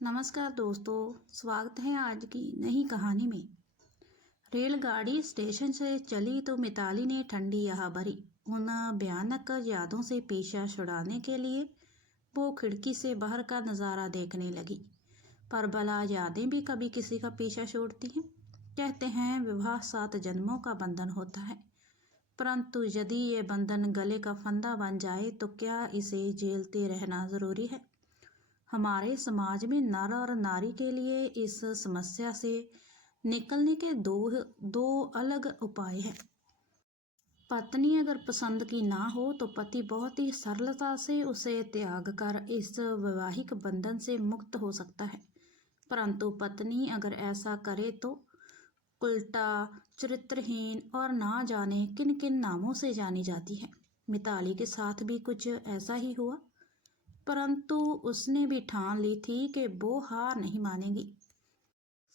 नमस्कार दोस्तों, स्वागत है आज की नई कहानी में। रेलगाड़ी स्टेशन से चली तो मिताली ने ठंडी हवा भरी। उन भयानक यादों से पीछा छुड़ाने के लिए वो खिड़की से बाहर का नज़ारा देखने लगी। पर भला यादें भी कभी किसी का पीछा छोड़ती हैं? कहते हैं विवाह 7 जन्मों का बंधन होता है, परंतु यदि ये बंधन गले का फंदा बन जाए तो क्या इसे झेलते रहना ज़रूरी है? हमारे समाज में नर और नारी के लिए इस समस्या से निकलने के दो अलग उपाय हैं। पत्नी अगर पसंद की ना हो तो पति बहुत ही सरलता से उसे त्याग कर इस वैवाहिक बंधन से मुक्त हो सकता है, परंतु पत्नी अगर ऐसा करे तो उल्टा, चरित्रहीन और ना जाने किन किन नामों से जानी जाती है। मिताली के साथ भी कुछ ऐसा ही हुआ, परंतु उसने भी ठान ली थी कि वो हार नहीं मानेगी।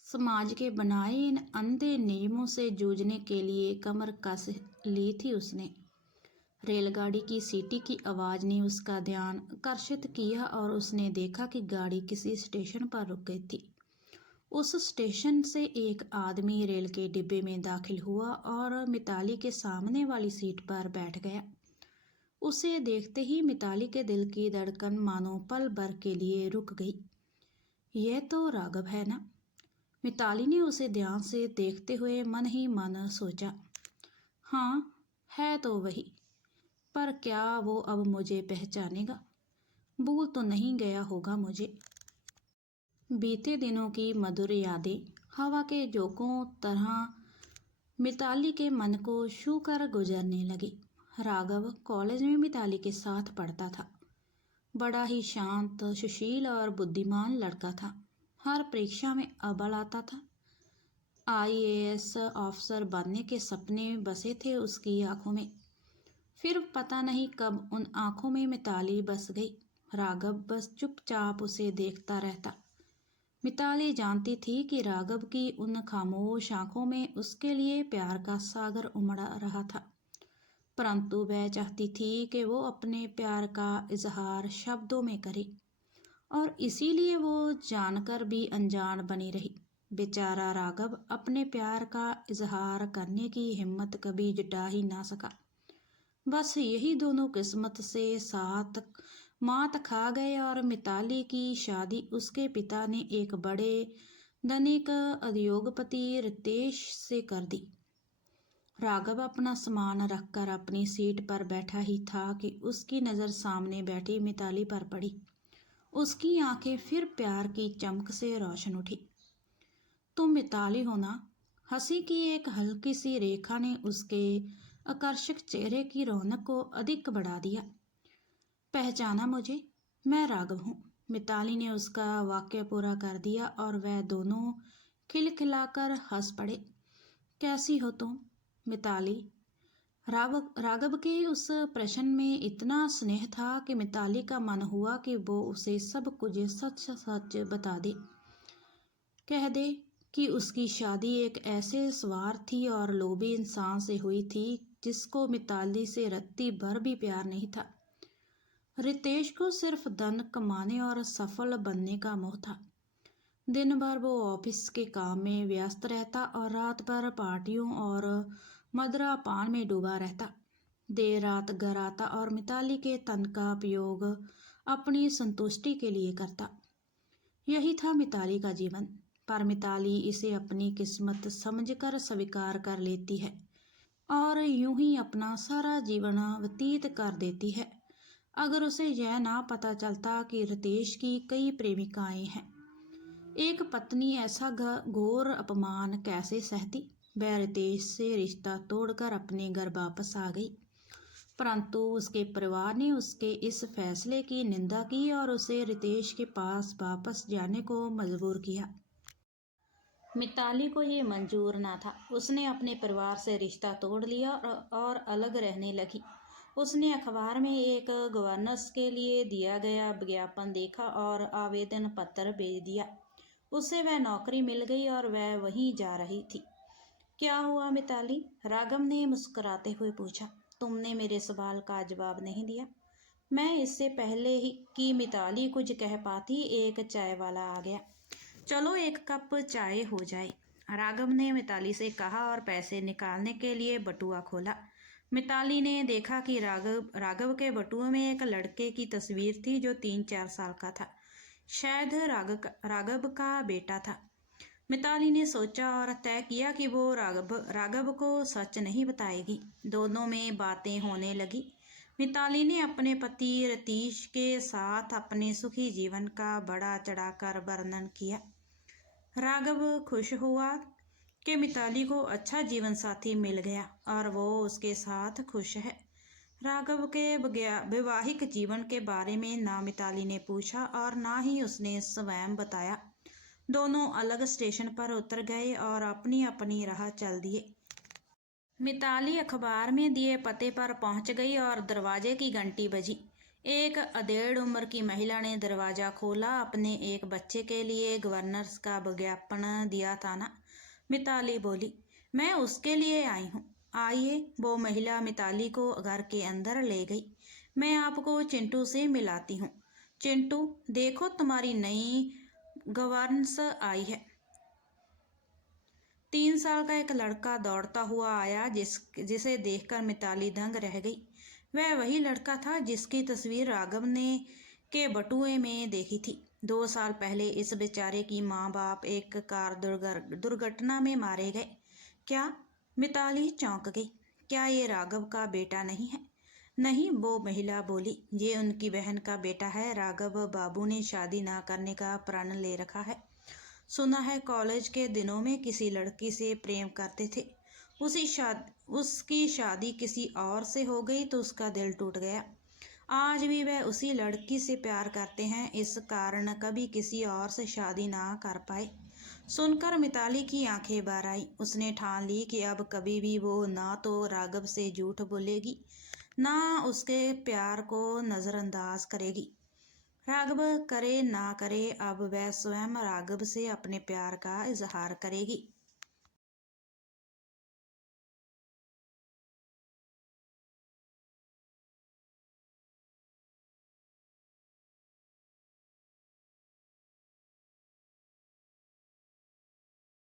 समाज के बनाए इन अंधे नियमों से जूझने के लिए कमर कस ली थी उसने। रेलगाड़ी की सीटी की आवाज़ ने उसका ध्यान आकर्षित किया और उसने देखा कि गाड़ी किसी स्टेशन पर रुक गई थी। उस स्टेशन से एक आदमी रेल के डिब्बे में दाखिल हुआ और मिताली के सामने वाली सीट पर बैठ गया। उसे देखते ही मिताली के दिल की धड़कन मानो पल भर के लिए रुक गई। यह तो राघव है ना? मिताली ने उसे ध्यान से देखते हुए मन ही मन सोचा। हाँ, है तो वही, पर क्या वो अब मुझे पहचानेगा? भूल तो नहीं गया होगा मुझे? बीते दिनों की मधुर यादें हवा के झोंकों तरह मिताली के मन को छू कर गुजरने लगी। राघव कॉलेज में मिताली के साथ पढ़ता था। बड़ा ही शांत, सुशील और बुद्धिमान लड़का था। हर परीक्षा में अव्वल आता था। आईएएस ऑफिसर बनने के सपने बसे थे उसकी आंखों में। फिर पता नहीं कब उन आंखों में मिताली बस गई। राघव बस चुपचाप उसे देखता रहता। मिताली जानती थी कि राघव की उन खामोश आंखों में उसके लिए प्यार का सागर उमड़ रहा था, परंतु वह चाहती थी कि वो अपने प्यार का इजहार शब्दों में करे, और इसीलिए वो जानकर भी अनजान बनी रही। बेचारा राघव अपने प्यार का इजहार करने की हिम्मत कभी जुटा ही ना सका। बस यही दोनों किस्मत से साथ मात खा गए और मिताली की शादी उसके पिता ने एक बड़े धनिक उद्योगपति रितेश से कर दी। राघव अपना सामान रखकर अपनी सीट पर बैठा ही था कि उसकी नज़र सामने बैठी मिताली पर पड़ी। उसकी आंखें फिर प्यार की चमक से रोशन उठी। तुम मिताली हो ना? हंसी की एक हल्की सी रेखा ने उसके आकर्षक चेहरे की रौनक को अधिक बढ़ा दिया। पहचाना मुझे? मैं राघव हूँ। मिताली ने उसका वाक्य पूरा कर दिया और वह दोनों खिलखिलाकर हंस पड़े। कैसी हो तुम, मिताली? राघव के उस प्रश्न में इतना स्नेह था कि मिताली का मन हुआ कि वो उसे सब कुछ सच सच बता दे। कह दे कि उसकी शादी एक ऐसे स्वार्थी और लोभी इंसान से हुई थी जिसको मिताली से रत्ती भर भी प्यार नहीं था। रितेश को सिर्फ धन कमाने और सफल बनने का मोह था। दिन भर वो ऑफिस के काम में व्यस्त रहता और रात भर पार्टियों और मदिरा पान में डूबा रहता। देर रात घर आता और मिताली के तन का उपयोग अपनी संतुष्टि के लिए करता। यही था मिताली का जीवन, पर मिताली इसे अपनी किस्मत समझकर स्वीकार कर लेती है और यूं ही अपना सारा जीवन व्यतीत कर देती है। अगर उसे यह ना पता चलता कि रितेश की कई प्रेमिकाएं हैं। एक पत्नी ऐसा घोर अपमान कैसे सहती? वह रितेश से रिश्ता तोड़कर अपने घर वापस आ गई, परंतु उसके परिवार ने उसके इस फैसले की निंदा की और उसे रितेश के पास वापस जाने को मजबूर किया। मिताली को ये मंजूर ना था। उसने अपने परिवार से रिश्ता तोड़ लिया और अलग रहने लगी। उसने अखबार में एक गवर्नेंस के लिए दिया गया विज्ञापन देखा और आवेदन पत्र भेज दिया। उसे वह नौकरी मिल गई और वह वहीं जा रही थी। क्या हुआ मिताली? राघव ने मुस्कुराते हुए पूछा। तुमने मेरे सवाल का जवाब नहीं दिया। मैं इससे पहले ही कि मिताली कुछ कह पाती एक चाय वाला आ गया। चलो एक कप चाय हो जाए, राघव ने मिताली से कहा और पैसे निकालने के लिए बटुआ खोला। मिताली ने देखा कि राघव के बटुए में एक लड़के की तस्वीर थी जो 3-4 साल का था। शायद राघव का बेटा था। मिताली ने सोचा और तय किया कि वो राघव को सच नहीं बताएगी। दोनों में बातें होने लगी। मिताली ने अपने पति रतीश के साथ अपने सुखी जीवन का बड़ा चढ़ाकर वर्णन किया। राघव खुश हुआ कि मिताली को अच्छा जीवन साथी मिल गया और वो उसके साथ खुश है। राघव के वैवाहिक जीवन के बारे में ना मिताली ने पूछा और ना ही उसने स्वयं बताया। दोनों अलग स्टेशन पर उतर गए और अपनी अपनी राह चल दिए। मिताली अखबार में दिए पते पर पहुंच गई और दरवाजे की घंटी बजी। एक अधेड़ उम्र की महिला ने दरवाज़ा खोला। अपने एक बच्चे के लिए गवर्नर्स का विज्ञापन दिया था ना? मिताली बोली। मैं उसके लिए आई हूँ। आइए। वो महिला मिताली को घर के अंदर ले गई। मैं आपको चिंटू से मिलाती हूँ। चिंटू, देखो तुम्हारी नई गवर्नर्स आई है। 3 साल का एक लड़का दौड़ता हुआ आया जिसे देखकर मिताली दंग रह गई। वह वही लड़का था जिसकी तस्वीर राघव ने के बटुए में देखी थी। 2 साल पहले इस बेचारे की माँ बाप एक कार दुर्घटना में मारे गए। क्या? मिताली चौंक गई। क्या ये राघव का बेटा नहीं है? नहीं, वो महिला बोली, ये उनकी बहन का बेटा है। राघव बाबू ने शादी ना करने का प्रण ले रखा है। सुना है कॉलेज के दिनों में किसी लड़की से प्रेम करते थे। उसकी शादी किसी और से हो गई तो उसका दिल टूट गया। आज भी वह उसी लड़की से प्यार करते हैं, इस कारण कभी किसी और से शादी ना कर पाए। सुनकर मिताली की आंखें भर आई। उसने ठान ली कि अब कभी भी वो ना तो राघव से झूठ बोलेगी, ना उसके प्यार को नज़रअंदाज करेगी। राघव करे ना करे, अब वह स्वयं राघव से अपने प्यार का इजहार करेगी।